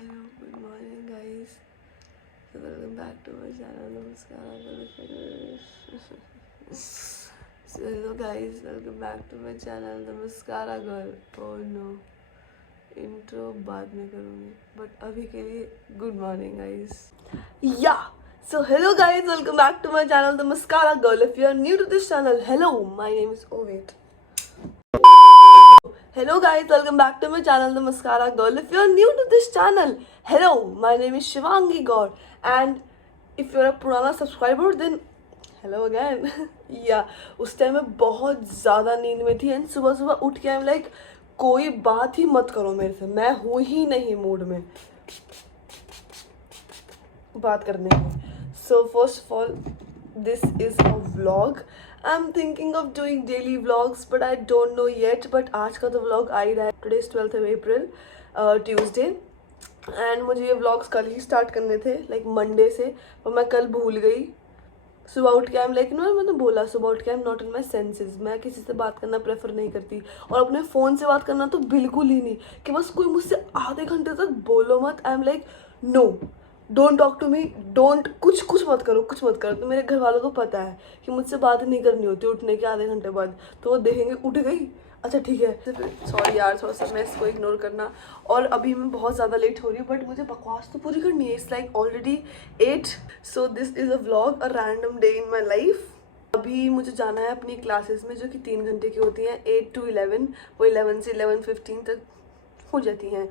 Hello, good morning guys. So welcome back to my channel. Namaskar. So hello guys, welcome back to my channel. Namaskar girl. Oh no, intro बाद में करूँगी. But अभी के लिए good morning guys. Yeah. So hello guys, welcome back to my channel. Namaskar girl. If you are new to this channel, hello. My name is Ovait. Hello guys, welcome back to my channel Namaskara Girl. If you are new to this channel, hello, my name is Shivangi Gaur, and if you are a पुराना subscriber then hello again. Yeah, उस time मैं बहुत ज़्यादा नींद में थी and सुबह सुबह उठ के आई एम लाइक कोई बात ही मत करो मेरे से, मैं हूँ ही नहीं मूड में बात करने में. So first of all, this is a vlog. I'm thinking of doing daily vlogs but I don't know yet. But आज का तो vlog आ ही रहा है. Today is 12th of April, Tuesday. And मुझे ये vlogs कल ही start करने थे, like Monday से, पर मैं कल भूल गई. सुबह उठ के I'm like no, मैंने बोला सुबह उठ के I'm not in my senses. मैं किसी से बात करना प्रेफर नहीं करती और अपने फ़ोन से बात करना तो बिल्कुल ही नहीं, कि बस कोई मुझसे आधे घंटे तक बोलो मत. I'm like no, don't talk to me, don't कुछ मत करो. तो मेरे घर वालों को पता है कि मुझसे बात नहीं करनी होती उठने के आधे घंटे बाद. तो वो देखेंगे उठ गई, अच्छा ठीक है. सॉरी यार, थोड़ा सा मैं इसको इग्नोर करना. और अभी मैं बहुत ज़्यादा लेट हो रही हूँ बट मुझे बकवास तो पूरी करनी है. It's like already 8. So this is a vlog, a random day in my life. अभी मुझे जाना है अपनी क्लासेस में जो कि 3 घंटे की होती हैं, 8 to 11. वो 11 से 11:15 तक हो जाती हैं.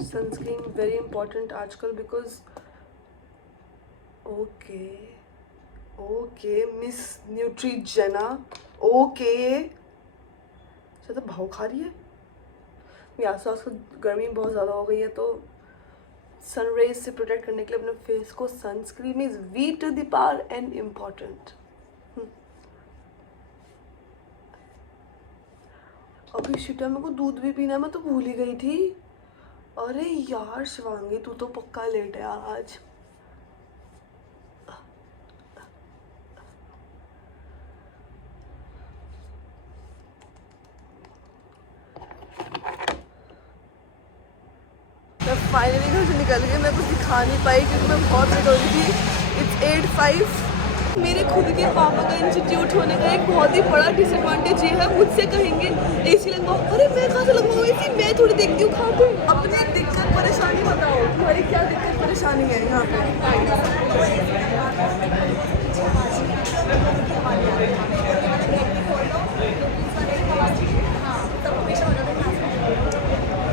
सनस्क्रीन वेरी इंपॉर्टेंट आजकल बिकॉज ओके मिस न्यूट्रीजेना ओके ज़्यादा भाव खा रही है. यहाँ से आजकल गर्मी बहुत ज़्यादा हो गई है तो सन रेज से प्रोटेक्ट करने के लिए अपने फेस को sunscreen is V⁴ and important. अभी शिटा मेरे को दूध भी पीना है, मैं तो भूल ही गई थी. अरे यार शिवांगी, तू तो पक्का लेट है आज. मैं फाइनली घर से निकल गई. मैं कुछ दिखा नहीं पाई क्योंकि मैं बहुत लेट हो रही थी. इट्स 8:05. मेरे खुद के पापा का इंस्टीट्यूट होने का एक बहुत ही बड़ा डिसएडवांटेज ये है, मुझसे कहेंगे एसी लगवाओ. अरे मैं कहाँ से लगवाऊँ एसी, मैं थोड़ी देखती हूँ खा के. अपनी दिक्कत परेशानी बताओ, तुम्हारी क्या दिक्कत परेशानी है यहाँ पे.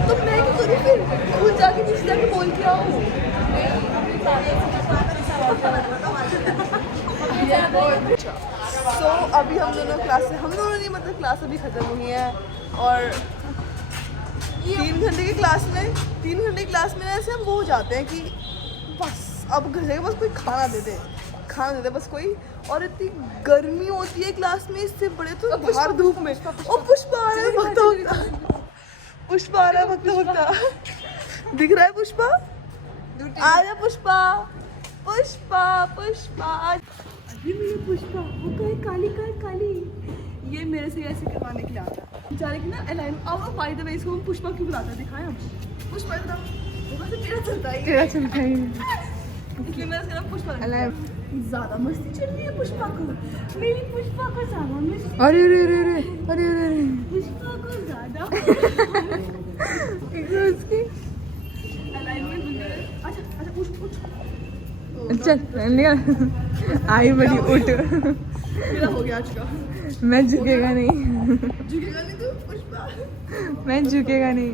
तो मैं क्या करूँ फिर, खुद जाके जिस जाके बोल के आऊँ. So, अभी हम दोनों नहीं मतलब क्लास अभी ख़त्म हुई है और 3 घंटे की क्लास में ऐसे हम वो हो जाते हैं कि बस अब घर जाके बस कोई खाना दे दे बस कोई. और इतनी गर्मी होती है क्लास में, इससे बड़े तो बाहर धूप में. ओ पुष्पा आ रहा है भगता दिख रहा है. पुष्पा आ जा. पुष्पा अभी मेरी पुष्पा वो काली ये मेरे से ऐसे करवाने के लिए आता है बेचारे की ना अलाइन. अब बाय द वे इसको हम पुष्पा क्यों बुलाते हैं दिखाएं हम. पुष्पा बताओ, वो तो तेरा चलता है इसलिए मैं इसका नाम पुष्पा अलाइन. ज़्यादा मस्ती चल रही है पुष्पा को, मेरी पुष्पा को ज़्यादा मस्ती. अरे पुष्पा को ज़्यादा उसकी अलाइनमेंट. अच्छा पुष्पा चल निकल. आई बड़ी उठ. मेरा हो गया आज का. मैं झुकेगा नहीं तू पुष्पा. मैं झुकेगा नहीं.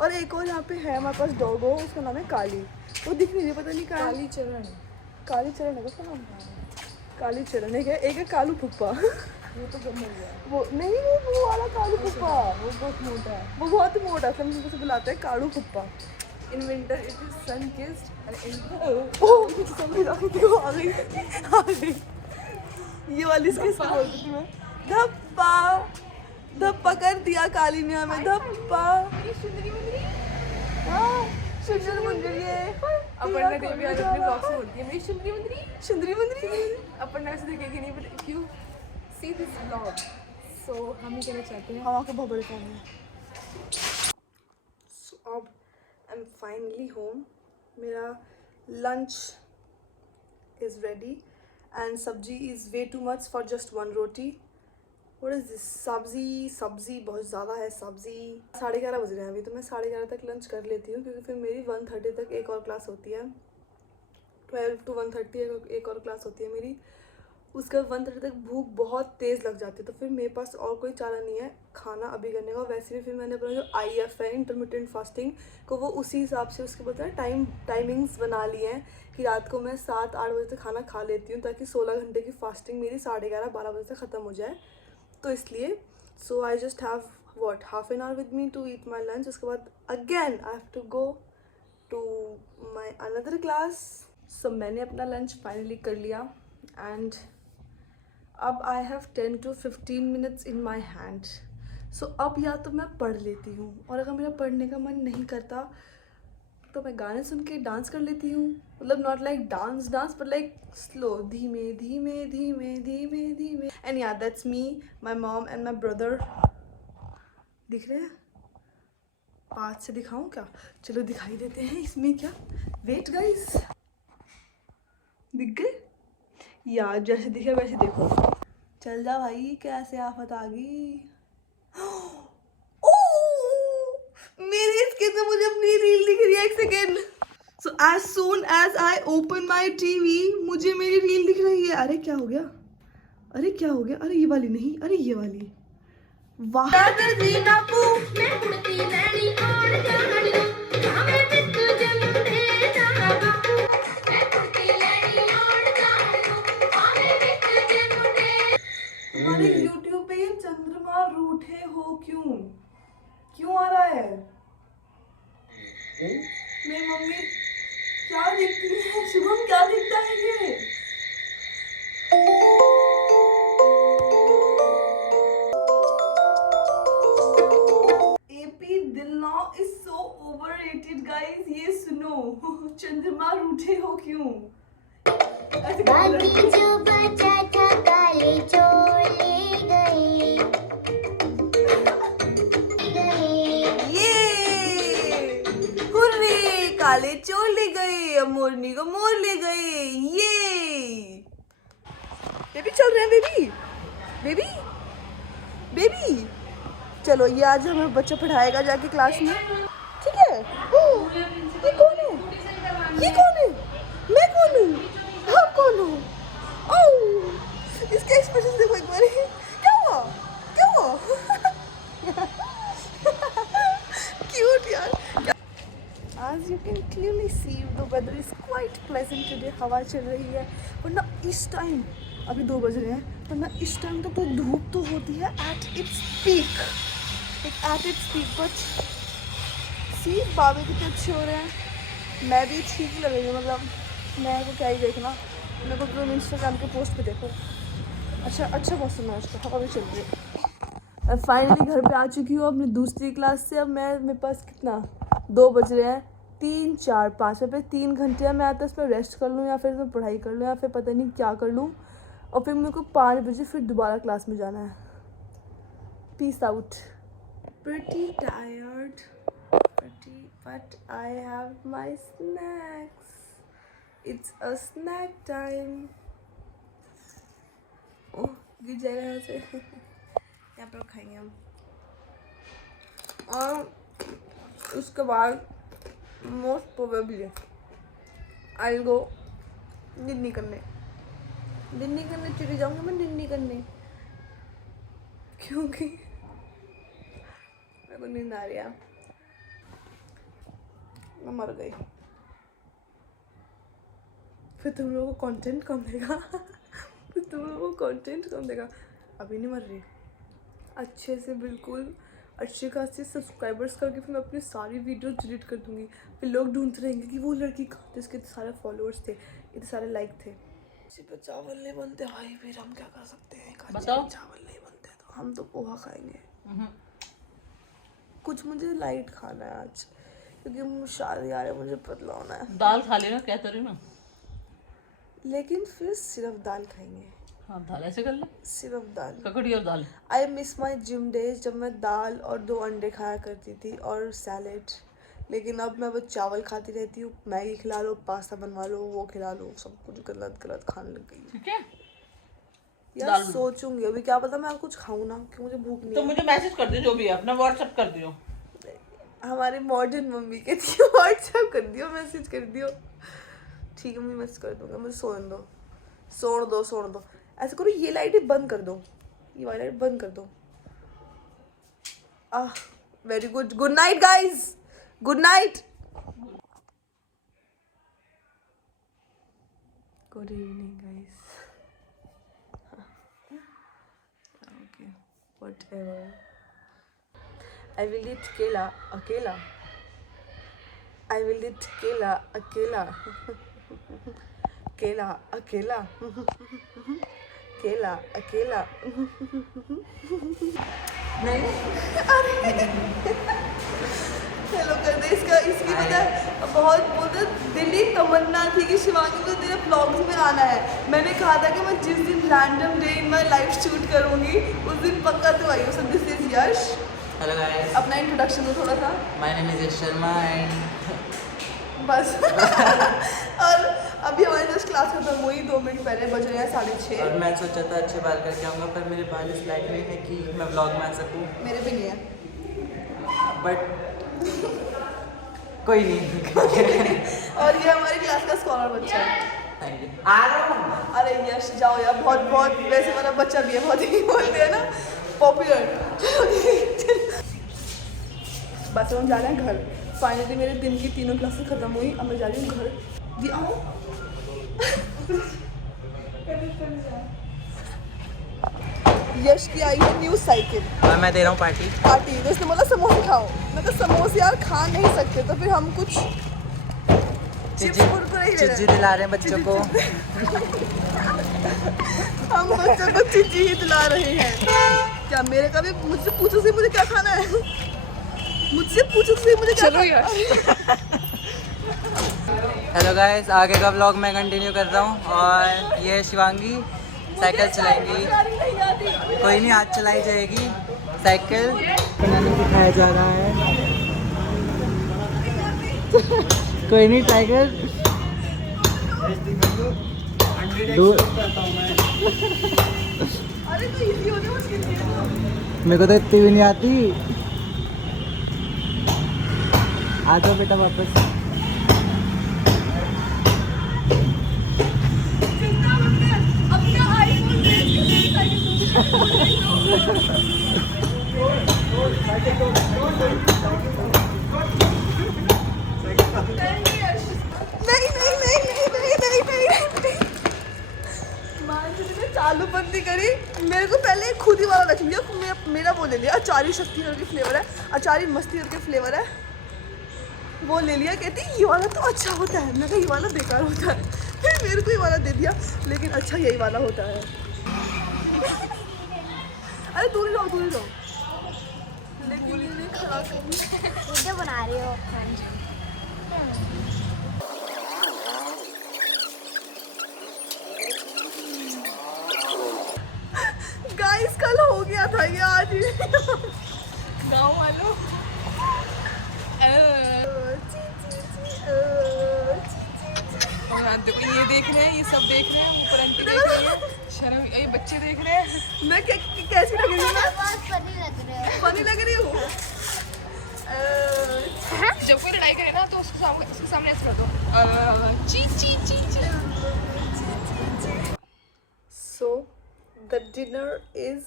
और एक और यहाँ पे है हमारे पास डॉगो, उसका नाम है काली. वो दिख नहीं रही, पता नहीं काली चरण है उसका नाम. काली चरण है. एक है कालू फुप्पा. वो तो कम हो गया. वो नहीं, वो वाला कालू फुप्पा वो बहुत मोटा है. हम उसे बुलाते हैं Kalu फुप्पा. In winter it is sun kissed and in आ गई. ये वाली इसके बोलती थी मैं. धप्पा कर दिया काली ने हमें. धप्पा. हाँ सुंदर मंदिर ये अपर्णा कहीं भी अपने ब्लॉग से बोलती है मेरी सुंदरी मंदरी सुंदरी मंदिर। अपर्णा ऐसे देखेगी नहीं but if you see this blog so हम ही कहना चाहते हैं हम आपके बहुत बड़े फैन हैं। So, अब आई एम फाइनली होम। मेरा लंच इज़ रेडी एंड सब्जी is way too much for just 1 roti. What is this? सब्जी बहुत ज़्यादा है सब्जी। 11:30 बज रहे हैं अभी, तो मैं 11:30 तक लंच कर लेती हूँ क्योंकि फिर मेरी 1:30 तक एक और क्लास होती है। 12 to 1:30 एक और क्लास होती है मेरी। उसके बाद 1:30 तक भूख बहुत तेज़ लग जाती है, तो फिर मेरे पास और कोई चारा नहीं है खाना अभी करने का। वैसे भी फिर मैंने अपना जो IF है इंटरमिटेंट फास्टिंग को, वो उसी हिसाब से उसके बाद टाइमिंग्स बना लिए हैं कि रात को मैं 7-8 बजे तक खाना खा लेती हूँ ताकि 16 घंटे की फास्टिंग मेरी 11:30-12 बजे तक ख़त्म हो जाए। तो इसलिए so I just have half an hour with me to eat my lunch. उसके बाद again I have to go to my another class. So मैंने अपना लंच फाइनली कर लिया एंड अब I have 10 to 15 minutes in my hand. So अब या तो मैं पढ़ लेती हूँ, और अगर मेरा पढ़ने का मन नहीं करता तो मैं गाने सुन के डांस कर लेती हूँ। मतलब not like dance but like slow, धीमे धीमे धीमे धीमे धीमे। एंड या that's me, my mom and my brother. दिख रहे हैं? पास से दिखाऊं क्या? चलो दिखाई देते हैं। इसमें क्या, वेट गाइस, दिख गए? यार जैसे दिखे वैसे देखो। चल जा भाई, कैसे आफत आ गई। मेरे स्किन में मुझे अपनी रील दिख रही है। 1 second. So as soon as I open my TV मुझे मेरी रील दिख रही है। अरे क्या हो गया, अरे क्या हो गया, अरे ये वाली नहीं, अरे ये वाली। वाह हमारे YouTube पे ये चंद्रमा रूठे हो क्यों आ रहा है? मेरी मम्मी क्या देखती है? शुभम क्या देखता है ये? AP Dilnaw is so overrated guys। ये सुनो, चंद्रमा रूठे हो क्यों? बाकी जो बचा था काले चोले गए ये हुर्रे, काले चोर ले गए, मोरनी को मोर ले गए। ये बेबी चल रहे हैं, बेबी बेबी चलो, ये आज हमें बच्चा पढ़ाएगा जाके क्लास में, ठीक है? ये कौन है? मैं कौन हूँ? आप कौन हो? ओह, इसका एक्सप्रेशन देखो एक बार। क्या हुआ? क्यूट यार। As you can clearly see, the weather is quite pleasant today। हवा चल रही है, वरना इस टाइम, अभी 2 बज रहे हैं, वरना इस टाइम तक तो धूप तो होती है at its peak। बट सी बाबे कितने अच्छे हो रहे हैं। मैं भी ठीक ही लग रही हूँ, मतलब मैं को क्या ही देखना, मेरे को तुम इंस्टाग्राम के पोस्ट पे देखो। अच्छा मौसम है, उसका हवा भी चल रही है। मैं फाइनली घर पे आ चुकी हूँ अपनी दूसरी क्लास से। अब मेरे पास कितना, 2 बज रहे हैं, 3 4 5 पे 3 घंटे हैं। मैं आता इसमें रेस्ट कर लूँ या फिर मैं पढ़ाई कर लूँ या फिर पता नहीं क्या कर लूँ, और फिर मेरे को 5 बजे फिर दोबारा क्लास में जाना है। Peace out. Pretty tired, but I have my snacks। It's a snack time। ओह, गिर जाएगा यहाँ से। यहाँ पर खाएंगे हम, और उसके बाद मोस्ट प्रोबेबली आई गो निन्नी करने चली जाऊँगी मैं निन्नी करने, क्योंकि मेरे को नींद आ रही है। मैं मर गई, फिर तुम लोगों को कंटेंट कौन देगा? अभी नहीं मर रही, अच्छे से बिल्कुल अच्छे खासे सब्सक्राइबर्स करके फिर मैं अपनी सारी वीडियोस डिलीट कर दूंगी। फिर लोग ढूंढते रहेंगे कि वो लड़की कहाँ थी, इसके सारे फॉलोअर्स थे, इतने सारे लाइक थे। किसी पे चावल नहीं बनते भाई, फिर हम क्या कर सकते हैं? बताओ। चावल नहीं बनते तो हम तो पोहा खाएंगे। कुछ मुझे लाइट खाना है आज, क्योंकि शादी आ रही है, मुझे पतला होना है। दाल खा लेना, कहते रही ना। लेकिन फिर सिर्फ दाल खाएंगे। हाँ दाल ऐसे कर ले, सिर्फ दाल। ककड़ी और दाल। I miss my gym days जब मैं दाल और 2 अंडे खाया करती थी और सैलेड। लेकिन अब मैं बस चावल खाती रहती हूँ। मैगी खिला लो, पास्ता बनवा लो, वो खिला लो, सब कुछ गलत गलत खाने लग गई हूँ। ठीक है, यार सोचूंगी अभी, क्या पता मैं कुछ खाऊं ना, कि मुझे भूख नहीं तो है। मुझे मैसेज कर दियो, जो भी है अपना व्हाट्सएप कर दियो। हमारी मॉडर्न मम्मी कहती है व्हाट्सएप कर दियो, मैसेज कर दियो। ठीक है, मैं मैसेज कर दूंगा। मुझे सोने दो, सोने दो। ऐसे करो, ये लाइट बंद कर दो, ये वाली लाइट बंद कर दो। Very good. Good night guys, good night, good evening guys. Okay, whatever. I will eat केला अकेला। I will eat केला अकेला। केला अकेला। केला अकेला। नहीं, हेलो कर दे इसका। इसकी पता है बहुत दिली तमन्ना थी कि शिवांगी को तेरे ब्लॉग्स में आना है। मैंने कहा था कि मैं जिस दिन random day in my life shoot करूँगी उस दिन पक्का तो आई। So this is Yash. Hello guys, अपना इंट्रोडक्शन दो थोड़ा सा। My name is Yash Sharma and बस। और अभी हमारी जस्ट क्लास खत्म हुई, 2 मिनट पहले, बज रहे हैं 6:30। और मैं सोचा था अच्छे बाल करके आऊँगा, पर मेरे बाल इस लाइट में है कि मैं व्लॉग में आ सकूँ, मेरे भी नहीं है। बट कोई नहीं। और ये हमारी क्लास का स्कॉलर बच्चा है। Thank you. आ रहा हूँ। अरे यश जाओ यार, बहुत वैसे हमारा बच्चा भी है, बहुत ही बोलते हैं ना पॉपुलर। बस हम जा रहे हैं घर। फाइनली मेरे दिन की 3 क्लासेस खत्म हुई, अब मैं जा रही हूँ घर। दी आओ। यश की आई है न्यू साइकिल और मैं दे रहा हूँ पार्टी। पार्टी। तो उसने बोला समोसे खाओ। मैं तो समोसे यार खा नहीं सकते, तो फिर हम कुछ चिप्स कुरकुरे ही ले रहे चिज्जी हैं। दिला रहे हैं बच्चों को। हम बच्चों को चिज्जी ही दिला रहे हैं। क्या मेरे का भी मुझसे पूछो से मुझे क्या खाना है? मुझसे पूछो से मुझे क्या चलो यार। हेलो गाइस, आगे का व्लॉग मैं कंटिन्यू कर रहा हूँ। और ये शिवांगी साइकिल चलाएंगी। कोई नहीं, आज चलाई जाएगी साइकिल। बनाने दिखाया जा रहा है। कोई नहीं, टाइगर अरे तो इजी हो गया मुश्किल नहीं है। मेरे को तो इतनी भी नहीं आती। आ जाओ बेटा वापस। अपना आईफोन देख के मेरी साइकिल नहीं चालू बंदी करी। मेरे को पहले खुद ही वाला रख लिया, मेरा वो ले लिया। अचारी शक्ति करके फ्लेवर है, अचारी मस्ती करके फ्लेवर है, वो ले लिया। कहती ये वाला तो अच्छा होता है। मैं कहा ये वाला बेकार होता है। फिर मेरे को ये वाला दे दिया, लेकिन अच्छा यही वाला होता है। अरे दूर जाओ, दूर जाओ। लेकिन इन्हें खड़ा वीडियो बना रही हो? गाइस कल हो गया था ये, आज ही गाँव वालों और देखो ये देख रहे हैं, ये सब देख रहे हैं, ऊपर आंटी देख रही है, शर्म ये बच्चे देख रहे हैं। मैं कैसी लग रही हूँ? मैं बहुत फनी लग रहे हो। फनी लग रही हूँ? जब कोई लड़ाई करे ना तो उसके सामने ऐसे कर दो, ची ची ची ची। So the dinner is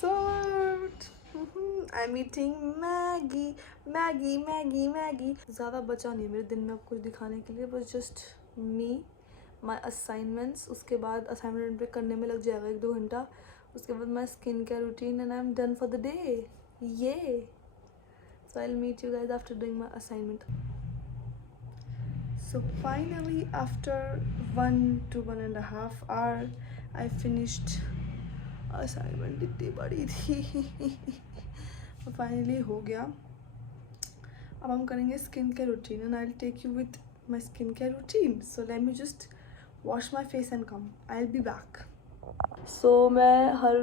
served. I'm eating Maggie. ज़्यादा बचा नहीं मेरे दिन में अब कुछ दिखाने के लिए, बस जस्ट मी, माई असाइनमेंट्स। उसके बाद असाइनमेंट पे करने में लग जाएगा 1-2 घंटा। उसके बाद माई skin care routine and I am done for the day. ये so I'll meet you guys after doing my assignment. So finally after 1 to 1.5 hour I finished assignment। इतनी बड़ी थी। फाइनली हो गया। अब हम करेंगे skin care routine and I will take you with my skin care routine. So let me just wash my face and come. I will be back. So मैं हर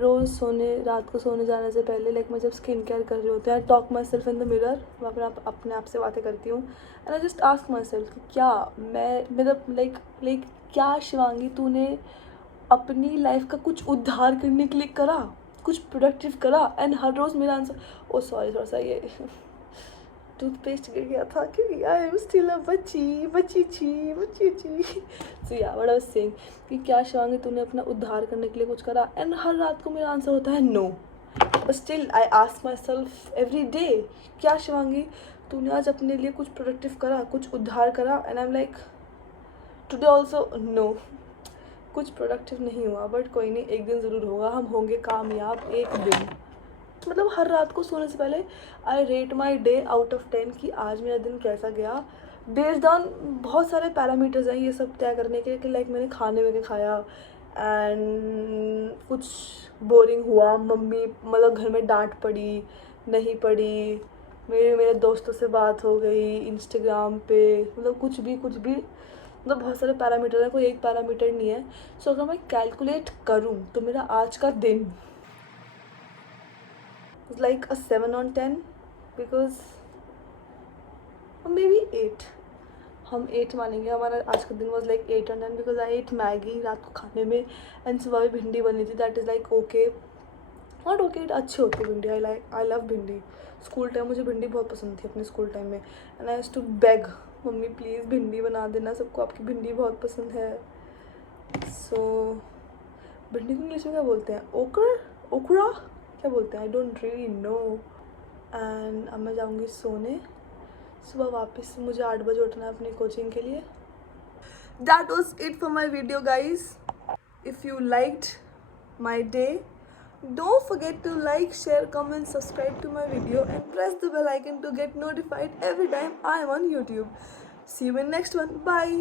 रोज़ रात को सोने जाने से पहले मैं जब स्किन केयर कर रही होती हूँ, I talk my self in the mirror. मैं अपने आप से बातें करती हूँ and I just ask my self कि क्या मैं क्या शिवांगी तूने अपनी लाइफ का कुछ उद्धार करने के लिए करा, कुछ प्रोडक्टिव करा. एंड हर रोज़ मेरा आंसर ओ सॉरी थोड़ा सा ये टूथपेस्ट गिर गया था क्योंकि आई एम स्टिल अ बच्ची. सो या व्हाट आई वाज सेइंग कि क्या शिवांगी तूने अपना उद्धार करने के लिए कुछ करा. एंड हर रात को मेरा आंसर होता है no. But still I ask myself every day क्या शिवांगी तूने आज अपने लिए कुछ प्रोडक्टिव करा, कुछ उद्धार करा. And I am like today also no, कुछ प्रोडक्टिव नहीं हुआ. बट कोई नहीं, एक दिन ज़रूर होगा, हम होंगे कामयाब एक दिन. हर रात को सोने से पहले आई rate my day out of 10 कि आज मेरा दिन कैसा गया. बेस्ड ऑन बहुत सारे पैरामीटर्स हैं ये सब तय करने के कि मैंने खाने में क्या खाया एंड कुछ बोरिंग हुआ, मम्मी घर में डांट पड़ी नहीं पड़ी, मेरे दोस्तों से बात हो गई इंस्टाग्राम पे, कुछ भी बहुत सारे पैरामीटर हैं, कोई एक पैरामीटर नहीं है. सो अगर मैं कैलकुलेट करूँ तो मेरा आज का दिन like a 7 on 10 because maybe 8. हम 8 मानेंगे. हमारा आज का दिन was like 8 on 10 because I ate Maggi रात को खाने में एंड सुबह भी भिंडी बनी थी. That is like okay, not okay, अच्छी होती है भिंडी. I love bhindi. School time मुझे भिंडी बहुत पसंद थी अपने स्कूल टाइम में. And I used to beg mummy please भिंडी बना देना, सबको आपकी भिंडी बहुत पसंद है. सो भिंडी को इंग्लिश में क्या बोलते हैं? ओकरा क्या बोलते हैं? I don't really know. And अब मैं जाऊँगी सोने. सुबह वापस मुझे 8 बजे उठना है अपनी कोचिंग के लिए. That was it for my video guys. If you liked my day, don't forget to like, share, comment, subscribe to my video and press the bell icon to get notified every time I am on YouTube. See you in next one. Bye.